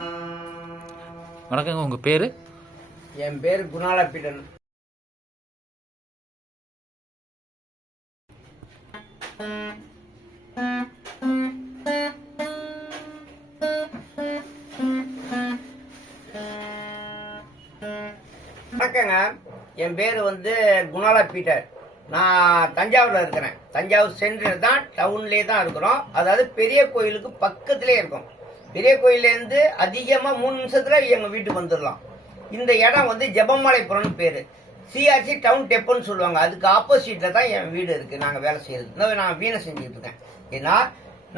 வணக்கங்க, உங்கள் பேர்? என் பேர் குணாலப்பீடன். வணக்கங்க, என் பேர் குணாலப்பீட்டர். நான் தஞ்சாவூரில் இருக்கிறேன். தஞ்சாவூர் சென்டர் தான், டவுன்லேயே தான் இருக்கிறோம். அதாவது பெரிய கோயிலுக்கு பக்கத்திலே இருக்கும். பெரிய கோயிலேருந்து அதிகமாக 3 நிமிஷத்தில் எங்கள் வீட்டுக்கு வந்துடலாம். இந்த இடம் ஜெபமலைபுரம்னு பேர். சிஆர்சி டவுன் டெப்போன்னு சொல்லுவாங்க. அதுக்கு ஆப்போசிட்டில் தான் என் வீடு இருக்குது. நாங்கள் வேலை செய்கிறது. நான் வீணை செஞ்சுக்கிட்டு இருக்கேன். ஏன்னா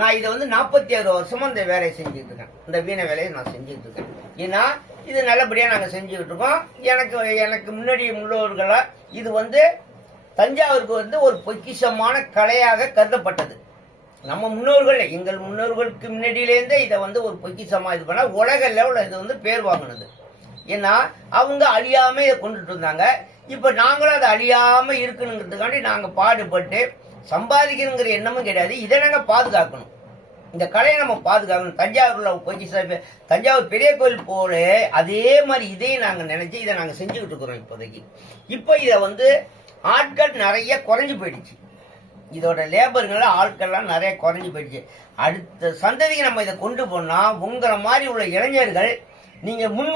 நான் இதை 46 வருஷமாக இந்த வேலையை செஞ்சுட்டு இருக்கேன். இந்த வீணை வேலையை நான் செஞ்சுட்டு இருக்கேன். ஏன்னா இது நல்லபடியாக நாங்கள் செஞ்சுக்கிட்டு இருக்கோம். எனக்கு முன்னாடி உள்ளவர்களா இது தஞ்சாவூருக்கு ஒரு பொக்கிஷமான கலையாக கருதப்பட்டது. நம்ம முன்னோர்கள், எங்கள் முன்னோர்களுக்கு முன்னாடியிலேருந்தே இதை ஒரு பொக்கிஷமாக இது பண்ண உலக லெவலில் இது பேர் வாங்கினது. ஏன்னா அவங்க அழியாம இதை கொண்டுட்டு இருந்தாங்க. இப்ப நாங்களும் அதை அழியாம இருக்கணுங்கிறதுக்காண்டி நாங்க பாடுபட்டு சம்பாதிக்கணுங்கிற எண்ணமும் கிடையாது. இதை நாங்க பாதுகாக்கணும். இந்த கலையை நம்ம பாதுகாக்கணும். தஞ்சாவூர்ல தஞ்சாவூர் பெரிய கோயில் போல அதே மாதிரி இதையும் நாங்க நினைச்சு இதை நாங்க செஞ்சுக்கிட்டு இருக்கிறோம். இப்போதைக்கு இப்ப இதை ஆட்கள் நிறைய குறைஞ்சு போயிடுச்சு. இதோட லேபர்கள் ஆட்கள்லாம் நிறைய குறைஞ்சு போயிடுச்சு. அடுத்த சந்ததிக்கு நம்ம இதை கொண்டு போனா உங்களை மாதிரி உள்ள இளைஞர்கள் நீங்க முன்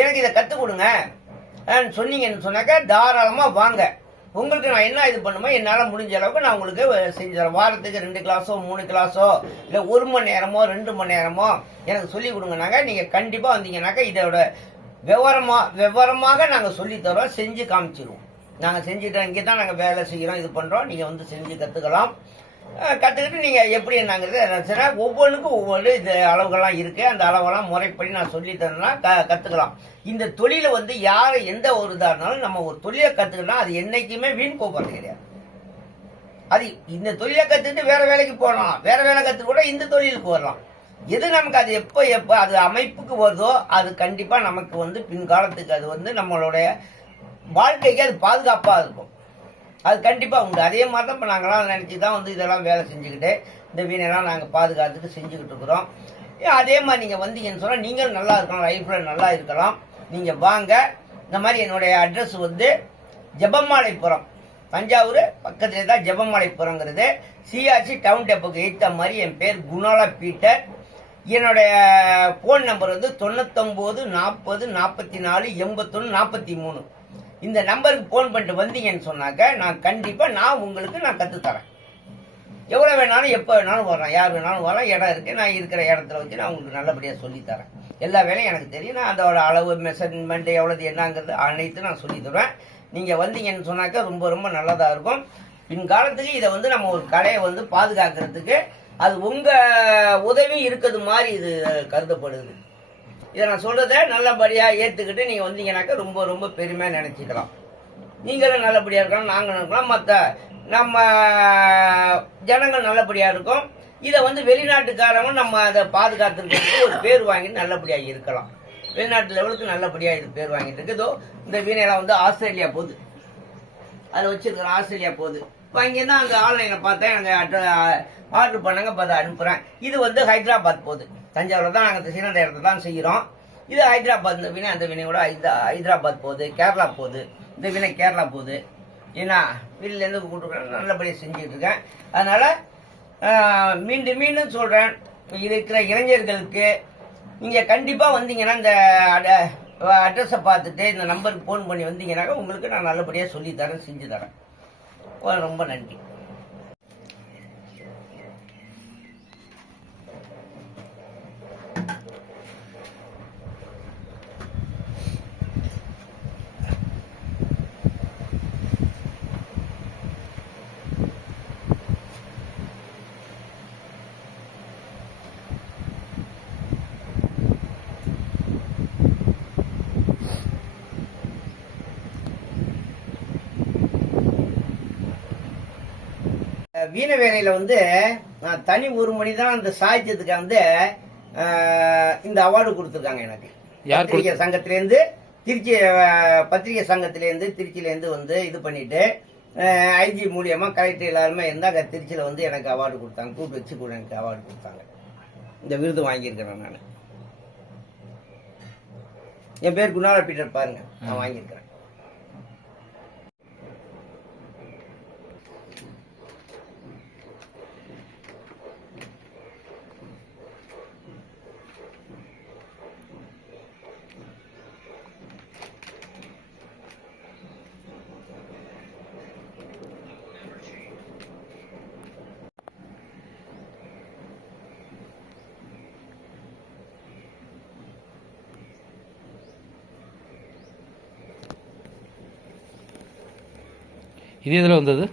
எனக்கு இதை கற்றுக் கொடுங்க சொன்னீங்கன்னு சொன்னாக்கா தாராளமா வாங்க. உங்களுக்கு நான் என்ன இது பண்ணுமோ என்னால் முடிஞ்ச அளவுக்கு நான் உங்களுக்கு செஞ்சு தரேன். வாரத்துக்கு 2 கிளாஸோ 3 கிளாஸோ இல்லை 1 மணி நேரமோ 2 மணி நேரமோ எனக்கு சொல்லி கொடுங்கனாக்கா நீங்கள் கண்டிப்பாக வந்தீங்கன்னாக்கா இதோட விவரமாக நாங்கள் சொல்லித்தரோம், செஞ்சு காமிச்சிடுவோம். நாங்கள் செஞ்சுட்டோம், இங்கே தான் நாங்கள் வேலை செய்கிறோம், இது பண்ணுறோம். நீங்கள் செஞ்சு கற்றுக்கலாம். கற்றுக்கிட்டு நீங்கள் எப்படி என்னங்கிறது ஒவ்வொன்றுக்கும் ஒவ்வொரு இது அளவுகள்லாம் இருக்குது. அந்த அளவெல்லாம் முறைப்படி நான் சொல்லித்தரேன்னா கற்றுக்கலாம். இந்த தொழிலை யார் எந்த ஒரு இதாக இருந்தாலும் நம்ம ஒரு தொழிலை கற்றுக்கலாம். அது என்னைக்குமே வீண் போகிறது கிடையாது. அது இந்த தொழிலை கற்றுக்கிட்டு வேற வேலைக்கு போகலாம், வேற வேலை கற்றுக்க கூட இந்த தொழிலுக்கு வரலாம். எது நமக்கு அது எப்போ அது அமைப்புக்கு வருதோ அது கண்டிப்பாக நமக்கு பின்காலத்துக்கு அது நம்மளுடைய வாழ்க்கைக்கு அது பாதுகாப்பாக இருக்கும். அது கண்டிப்பாக உண்டு. அதே மாதிரி தான் இப்போ நாங்களாம் நினச்சி தான் இதெல்லாம் வேலை செஞ்சுக்கிட்டு இந்த வீணெல்லாம் நாங்கள் பாதுகாத்துட்டு செஞ்சுக்கிட்டு இருக்கிறோம். அதே மாதிரி நீங்கள் வந்தீங்கன்னு சொன்னால் நீங்களும் நல்லா இருக்கலாம், லைஃப்பில் நல்லா இருக்கலாம். நீங்கள் வாங்க. இந்த மாதிரி என்னுடைய அட்ரஸ் ஜெபமலைபுரம், தஞ்சாவூர் பக்கத்துலேயே தான் ஜெபமலைபுரங்கிறது. சிஆர்சி டவுன் டெப்போக்கு ஏற்ற மாதிரி என் பேர் குணாலப்பீட்டர். என்னுடைய ஃபோன் நம்பர் 99 40 44 81 43. இந்த நம்பருக்கு போன் பண்ணிட்டு வந்தீங்கன்னு சொன்னாக்க நான் கண்டிப்பா உங்களுக்கு நான் கற்றுத்தரேன். எவ்வளவு வேணாலும் எப்போ வேணாலும் வரலாம், யார் வேணாலும் வரலாம். இடம் இருக்கு. நான் இருக்கிற இடத்துல நான் உங்களுக்கு நல்லபடியாக சொல்லித்தரேன். எல்லா வேலையும் எனக்கு தெரியும். நான் அதோட அளவு மெஷர்மெண்ட் எவ்வளவு என்னங்கிறது அனைத்து நான் சொல்லி தருவேன். நீங்க வந்தீங்கன்னு சொன்னாக்க ரொம்ப ரொம்ப நல்லதா இருக்கும். பின்காலத்துக்கு இதை நம்ம ஒரு கலையை பாதுகாக்கிறதுக்கு அது உங்க உதவி இருக்கிறது மாதிரி இது கருதப்படுது. இதை நான் சொல்றதை நல்லபடியா ஏத்துக்கிட்டு நீங்க வந்தீங்கன்னாக்க ரொம்ப ரொம்ப பெருமையா நினைச்சுக்கலாம். நீங்களும் நல்லபடியா இருக்கலாம், நாங்களும் இருக்கலாம், மற்ற நம்ம ஜனங்கள் நல்லபடியா இருக்கும். இதை வெளிநாட்டுக்காரங்க நம்ம அதை பாதுகாத்துக்கிறதுக்கு ஒரு பேர் வாங்கி நல்லபடியா இருக்கலாம். வெளிநாட்டு லெவலுக்கு நல்லபடியா இது பேர் வாங்கிட்டு இருக்கு. இதோ இந்த வீணையெல்லாம் ஆஸ்திரேலியா போகுது. அதில் வச்சிருக்கிறேன், ஆஸ்திரேலியா போகுது. இப்போ அங்கேருந்து அந்த ஆன்லைன்ல பார்த்தேன், எனக்கு ஆர்டர் பண்ணாங்க, பார்த்து அனுப்புறேன். இது ஹைதராபாத் போகுது. தஞ்சாவூர்ல தான் நாங்கள் சின்ன இடத்துல தான் செய்கிறோம். இது ஹைதராபாத். இந்த வினை அந்த வினையோட ஹைதராபாத் போகுது, கேரளா போகுது. இந்த வினை கேரளா போகுது. ஏன்னா வீட்டிலேருந்து கூப்பிட்டு நல்லபடியாக செஞ்சுட்டு இருக்கேன். அதனால மீண்டும் மீண்டும் சொல்றேன், இருக்கிற இளைஞர்களுக்கு நீங்க கண்டிப்பா வந்தீங்கன்னா இந்த அட்ரஸை பார்த்துட்டு இந்த நம்பருக்கு ஃபோன் பண்ணி வந்தீங்கன்னாக்கா உங்களுக்கு நான் நல்லபடியாக சொல்லித்தரேன், செஞ்சு தரேன். ரொம்ப நன்றி. வீண வேலையில நான் தனி ஒரு மணி தான் அந்த சாகித்யத்துக்கு இந்த அவார்டு கொடுத்துருக்காங்க எனக்கு. பத்திரிகை சங்கத்திலேருந்து திருச்சி பத்திரிகை சங்கத்திலேருந்து திருச்சியிலேருந்து இது பண்ணிட்டு ஐஜி மூலியமா கலெக்டர் எல்லாருமே இருந்தாங்க. திருச்சியில எனக்கு அவார்டு கொடுத்தாங்க, கூப்பிட்டு வச்சு கூட எனக்கு அவார்டு கொடுத்தாங்க. இந்த விருது வாங்கியிருக்கிறேன் நான். என் பேர் குணால பீட்டர், பாருங்க நான் வாங்கியிருக்கிறேன். இது எதில் வந்தது?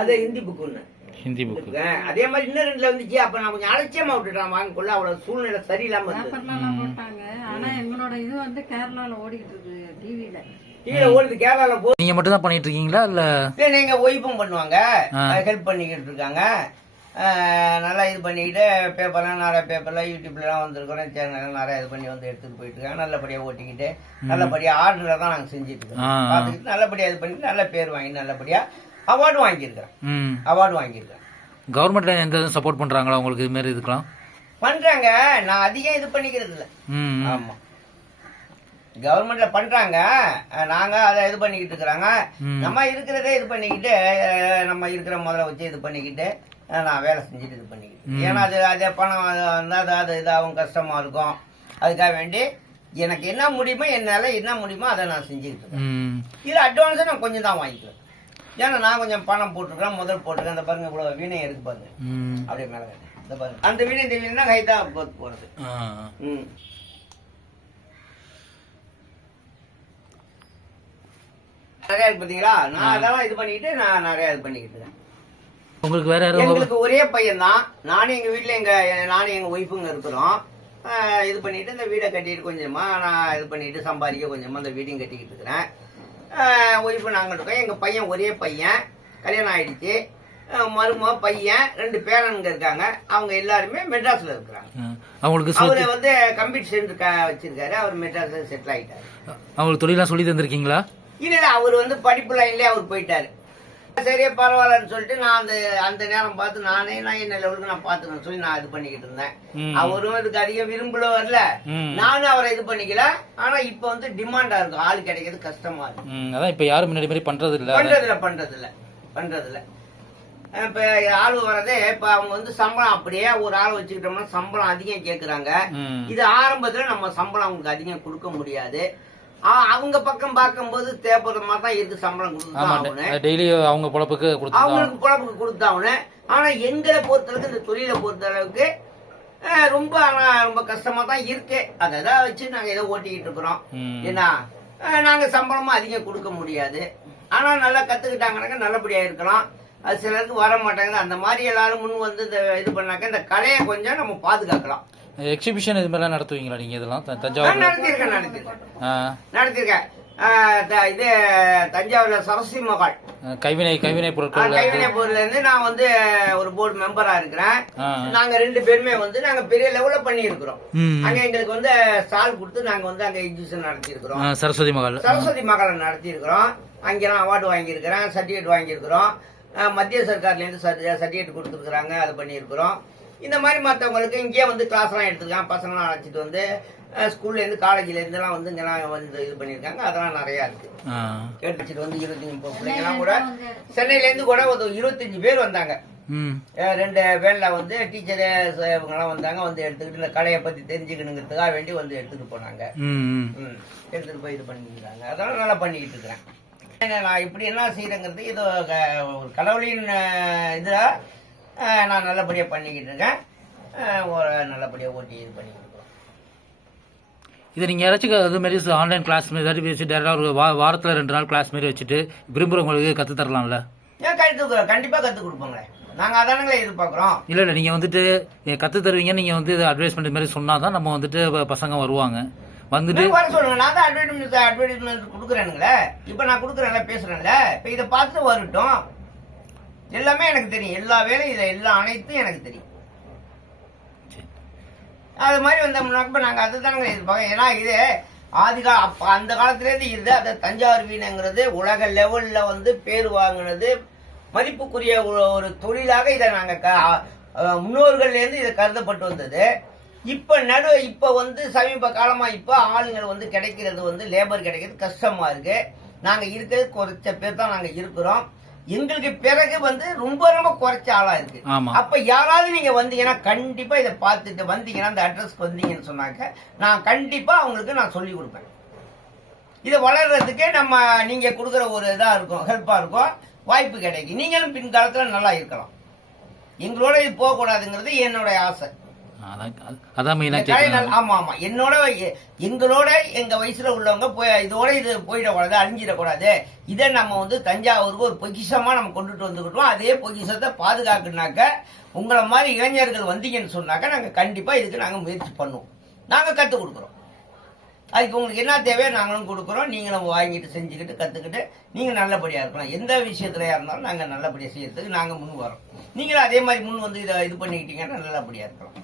அது ஹிந்தி புக் ஒன்று. ஹிந்தி புக். அதே மாதிரி இன்னும் ரெண்டுல வந்துச்சு. அப்ப நான் கொஞ்சம் அலட்சியமா விட்டுட்டான் வாங்கிக்கொள்ள. அவ்வளவு சூழ்நிலை சரியில்லாம போட்டாங்க. ஆனா எங்களோட இது வந்து கேரளால ஓடிக்கிட்டு இருக்கு. டிவில ஓடுது. கேரளால நீங்க மட்டும் தான் பண்ணிட்டு இருக்கீங்களா இல்ல நீங்க ஒய்ஃபும் பண்ணுவாங்க, ஹெல்ப் பண்ணிக்கிட்டு இருக்காங்க. நல்லா இது பண்ணிக்கிட்டு பேப்பர்லாம் நிறைய பேப்பர்லாம் யூடியூப்லாம் வந்திருக்கிறோம். சேனல் நிறைய இது பண்ணி வந்து எடுத்துட்டு போயிட்டு இருக்காங்க. நல்லபடியா ஓட்டிக்கிட்டு நல்லபடியா ஆர்டர்ல தான் நாங்க செஞ்சுட்டு இருக்கோம். பார்த்துக்கிட்டு நல்லபடியா இது பண்ணி நல்ல பேர் வாங்கி நல்லபடியா அவார்டு வாங்கியிருக்கிறேன். அவார்டு வாங்கியிருக்கேன். கவர்மெண்ட்ல எந்த சப்போர்ட் பண்றாங்களா உங்களுக்கு இது மாதிரி இதுக்கெல்லாம்? பண்றாங்க. நான் அதிகம் இது பண்ணிக்கிறது இல்ல. ஆமா, கவர்மெண்ட்ல பண்றாங்க. நாங்க அதை இது பண்ணிக்கிட்டு இருக்கிறாங்க. நம்ம இருக்கிறதே இது பண்ணிக்கிட்டு நம்ம இருக்கிற முதல்ல வச்சு இது பண்ணிக்கிட்டு நான் வேலை செஞ்சுட்டு இது பண்ணிக்கிட்டு. ஏன்னா அதே பணம் வந்தால் அது இதாகவும் கஷ்டமா இருக்கும். அதுக்காக வேண்டி எனக்கு என்ன முடியுமோ என்னால என்ன முடியுமோ அதை நான் செஞ்சுக்கிட்டு இருக்கேன். இதுல அட்வான்ஸா நான் கொஞ்சம் தான் வாங்கிக்கிறேன். ஏன்னா நான் கொஞ்சம் பணம் போட்டிருக்கேன், முதல் போட்டிருக்கேன். அந்த பாருங்க இவ்வளவு வீணை இருக்கு பாருங்க, அப்படியே மேல இந்த பாருங்க. அந்த வீணை இந்த வீணை கைத்தா போறது. நிறைய இருக்கு பாத்தீங்களா. நான் அதெல்லாம் இது பண்ணிக்கிட்டு நான் நிறைய இது பண்ணிக்கிட்டு இருக்கேன். உங்களுக்கு வேற எங்களுக்கு ஒரே பையன் தான். நானும் எங்க வீட்டுல நானும் எங்க ஒய்ஃபுங்க இருக்கிறோம். இது பண்ணிட்டு இந்த வீடை கட்டிட்டு கொஞ்சமா நான் இது பண்ணிட்டு சம்பாதிக்க கொஞ்சமா இந்த வீடையும் கட்டிக்கிட்டு இருக்கிறேன். ஒய்ஃபு நாங்க இருக்கோம். எங்க பையன் ஒரே பையன், கல்யாணம் ஆயிடுச்சு. மருமக பையன் 2 பேரனுங்க இருக்காங்க. அவங்க எல்லாருமே மெட்ராஸ்ல இருக்கிறாங்க. அவரு வந்து கம்ப்யூட்டர் சென்டர் வச்சிருக்காரு. அவர் மெட்ராஸ்ல செட்டில் ஆயிட்டாரு. அவங்களுக்கு தொழிலாம் சொல்லி தந்திருக்கீங்களா? இல்ல, அவர் வந்து படிப்பு லைன்லயே அவர் போயிட்டாரு. சரியா பரவாயில்லன்னு சொல்லிட்டு நான் அந்த நேரம் பார்த்து நான் என்ன லெவலுக்கு நான் பாத்துக்கணும் சொல்லி நான் இது பண்ணிக்கிட்டு இருந்தேன். அவரும் இதுக்கு அதிகம் விரும்பல வரல, நானும் அவரை இது பண்ணிக்கல. ஆனா இப்ப வந்து டிமாண்டா இருக்கும், ஆள் கிடைக்கிறது கஷ்டமா இருக்கு. அதான் இப்ப யாரும் முன்னாடி மாதிரி பண்றது இல்ல. இப்ப ஆள் வரதே இப்ப அவங்க வந்து சம்பளம் அப்படியே ஒரு ஆள் வச்சுக்கிட்டோம்னா சம்பளம் அதிகம் கேக்குறாங்க. இது ஆரம்பத்துல நம்ம சம்பளம் அவங்களுக்கு அதிகம் கொடுக்க முடியாது. அவங்க பக்கம் பார்க்கும்போது தேவைப்படுற மாதிரி தான் இருக்கு. சம்பளம் கொடுத்தாங்க, அவங்க பொழப்புக்கு அவங்களுக்கு பொழப்புக்கு கொடுத்தாங்க. ஆனா எங்களை பொறுத்தளவுக்கு இந்த தொழிலை பொறுத்த அளவுக்கு ரொம்ப ரொம்ப கஷ்டமா தான் இருக்கு. அதான் வச்சு நாங்க ஏதோ ஓட்டிக்கிட்டு இருக்கிறோம். ஏன்னா நாங்க சம்பளமும் அதிகம் கொடுக்க முடியாது. ஆனா நல்லா கத்துக்கிட்டாங்கன்னாக்க நல்லபடியா இருக்கலாம். அது சிலருக்கு வர மாட்டாங்க. அந்த மாதிரி எல்லாரும் முன் வந்து இது பண்ணாக்க இந்த கலையை கொஞ்சம் நம்ம பாதுகாக்கலாம். எக்ஸிபிஷன் இது மாதிரிலாம் நடத்துவீங்களா நீங்க? இதெல்லாம் தஞ்சாவூர் நடத்திருக்கேன். இது தஞ்சாவூர்ல சரஸ்வதி மகால் கைவினை பொருட்கள் இருந்து நான் வந்து ஒரு போர்டு மெம்பரா இருக்கிறேன். நாங்க 2 பேருமே வந்து நாங்க பெரிய லெவல்ல பண்ணி இருக்கிறோம். அங்க எங்களுக்கு வந்து ஸ்டால் கொடுத்து நாங்க வந்து அங்க எக்ஸிபிஷன் நடத்தி இருக்கிறோம். சரஸ்வதி மகால் நடத்தி இருக்கிறோம். அங்கெல்லாம் அவார்டு வாங்கியிருக்கிறேன், சர்டிபிகேட் வாங்கியிருக்கிறோம். மத்திய சர்க்கார்ல இருந்து சர்டிபிகேட் கொடுத்துருக்காங்க, அது பண்ணியிருக்கிறோம். இந்த மாதிரி மற்றவங்களுக்கு இங்கேயே வந்து கிளாஸ் எல்லாம் எடுத்துருக்காங்க. பசங்களாம் அழைச்சிட்டு வந்து ஸ்கூல்ல இருந்து காலேஜ்ல இருந்து எல்லாம் வந்து இங்கெல்லாம் வந்து இது பண்ணிருக்காங்க. அதெல்லாம் நிறைய இருக்கு. எடுத்துட்டு வந்து 25 பிள்ளைங்கலாம் கூட சென்னையில இருந்து கூட ஒரு 25 பேர் வந்தாங்க. 2 வேன்ல வந்து டீச்சர் இவங்க எல்லாம் வந்தாங்க. வந்து எடுத்துக்கிட்டு இந்த கலையை பத்தி தெரிஞ்சுக்கணுங்கிறதுக்காக வேண்டி வந்து எடுத்துட்டு போனாங்க. எடுத்துட்டு போய் இது பண்ணிக்கிறாங்க. அதெல்லாம் நல்லா பண்ணிக்கிட்டு இருக்கிறேன். நான் இப்படி என்ன செய்யறேங்கிறது இது ஒரு கடவுளின் இதுல நான் நல்லபடியா பண்ணிக்கிட்டு இருக்கேன். நல்லபடியா ஓட்டி இது பண்ணிக்கிட்டு இருக்கோம். இது நீங்க யாராச்சும் அது மாதிரி ஆன்லைன் கிளாஸ் மாதிரி வச்சு ஒரு வாரத்துல 2 நாள் கிளாஸ் மாதிரி வச்சுட்டு விரும்புறவங்களுக்கு கத்து தரலாம்ல? ஏன் கண்டிப்பா கத்து கொடுப்போங்களே. நாங்க அதானுங்களே எதிர்பார்க்கிறோம். இல்ல நீங்க வந்துட்டு கத்து தருவீங்க, நீங்க வந்து அட்வைஸ்மெண்ட் மாதிரி சொன்னாதான் நம்ம வந்துட்டு பசங்க வருவாங்க. வந்துட்டு வர சொல்லுங்க. நான் தான் அட்வர்டைஸ்மெண்ட் கொடுக்குறேனுங்களே. இப்ப நான் கொடுக்குறேன்ல, பேசுறேன்ல. இப்ப இதை பார்த்து வரட்டும். எல்லாமே எனக்கு தெரியும். எல்லா வேலையும் இதுல எல்லா அனைத்தும் எனக்கு தெரியும். அது மாதிரி வந்தோம்னாக்க நாங்க அதுதானுங்க எதிர்பார்க்கோம். ஏன்னா இது அந்த காலத்துல இருந்து இது அந்த தஞ்சாவூர் வீணைங்கிறது உலக லெவல்ல வந்து பேர் வாங்கினது, மதிப்புக்குரிய ஒரு தொழிலாக இதை நாங்க முன்னோர்கள்ல இருந்து இதை கருதப்பட்டு வந்தது. இப்ப வந்து சமீப காலமா இப்ப ஆளுங்கள் வந்து கிடைக்கிறது வந்து லேபர் கிடைக்கிறது கஷ்டமா இருக்கு. நாங்க இருக்கிறது குறைச்ச பேர் தான் நாங்க இருக்கிறோம். எங்களுக்கு பிறகு வந்து ரொம்ப ரொம்ப குறைச்ச ஆளா இருக்கு. அப்ப யாராவது நீங்க வந்தீங்கன்னா கண்டிப்பா இதை பார்த்துட்டு வந்தீங்கன்னா அந்த அட்ரஸ்க்கு வந்தீங்கன்னு சொன்னாக்க நான் கண்டிப்பா அவங்களுக்கு நான் சொல்லி கொடுப்பேன். இதை வளர்றதுக்கே நம்ம நீங்க கொடுக்குற ஒரு இதா இருக்கும், ஹெல்ப்பா இருக்கும், வாய்ப்பு கிடைக்கும். நீங்களும் பின்காலத்துல நல்லா இருக்கலாம். எங்களோட இது போக கூடாதுங்கிறது என்னோட ஆசை. ஆமா ஆமா எங்களோட எங்க வயசுல உள்ளவங்க இதோட இது போயிடக்கூடாது, அழிஞ்சிடக்கூடாது. இதை நம்ம வந்து தஞ்சாவூருக்கு ஒரு பொக்கிஷமா நம்ம கொண்டுட்டு வந்துக்கிட்டோம். அதே பொக்கிஷத்தை பாதுகாக்குனாக்க உங்களை மாதிரி இளைஞர்கள் வந்தீங்கன்னு சொன்னாக்க நாங்க கண்டிப்பா இதுக்கு நாங்க முயற்சி பண்ணுவோம். நாங்க கத்துக் கொடுக்குறோம். அதுக்கு உங்களுக்கு என்ன தேவையோ நாங்களும் கொடுக்குறோம். நீங்களும் வாங்கிட்டு செஞ்சுக்கிட்டு கத்துக்கிட்டு நீங்க நல்லபடியா இருக்கலாம். எந்த விஷயத்துலயா இருந்தாலும் நாங்க நல்லபடியா செய்யறதுக்கு நாங்க முன் வரோம். நீங்களும் அதே மாதிரி முன் வந்து இதை இது பண்ணிக்கிட்டீங்கன்னா நல்லபடியா இருக்கலாம்.